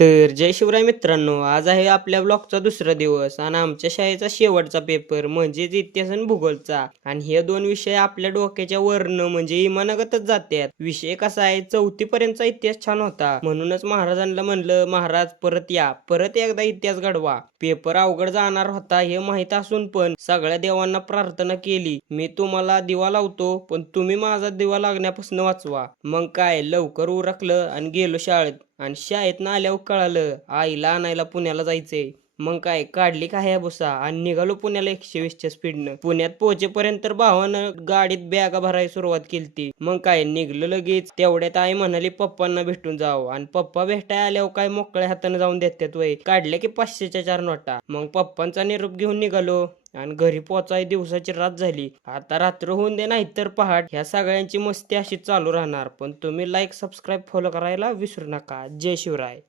तर जय शिवराय मित्रांनो, आज आहे आपल्या ब्लॉगचा दुसरा दिवस आणि आमच्या शाळेचा शेवटचा पेपर म्हणजेच इतिहास आणि भूगोलचा. आणि हे दोन विषय आपल्या डोक्याच्या वरनं म्हणजे इमानागतच जातात. विषय कसा आहे, 4थी पर्यंतचा इतिहास छान होता, म्हणूनच महाराजांना म्हणलं, महाराज परत या, परत एकदा इतिहास घडवा. पेपर अवघड जाणार होता हे माहित असून पण सगळ्या देवांना प्रार्थना केली, मी तुम्हाला दिवा लावतो पण तुम्ही माझा दिवा लागण्यापासून वाचवा. मग काय लवकर उरकलं आणि गेलो शाळेत. आणि शाळेतनं आल्यावर कळालं आईला आणायला पुण्याला जायचंय. मग काय काढली काय भुसा आणि निघालो पुण्याला 120च्या स्पीडनं. पुण्यात पोहोचेपर्यंत तर भावानं गाडीत बॅगा भरायला सुरुवात केली. मग काय निघलं लगेच. तेवढ्यात आई म्हणाली पप्पांना भेटून जावं. आणि पप्पा भेटाय आल्यावर काय मोकळ्या हाताने जाऊन देतात वय. काढल्या की 500च्या 4 नोटा. मग पप्पांचा निरोप घेऊन निघालो आणि घरी पोचाय दिवसाची रात झाली. आता रात्र होऊन दे नाही तर पहाट. ह्या सगळ्यांची मस्ती अशी चालू राहणार, पण तुम्ही लाईक सबस्क्राईब फॉलो करायला विसरू नका. जय शिवराय.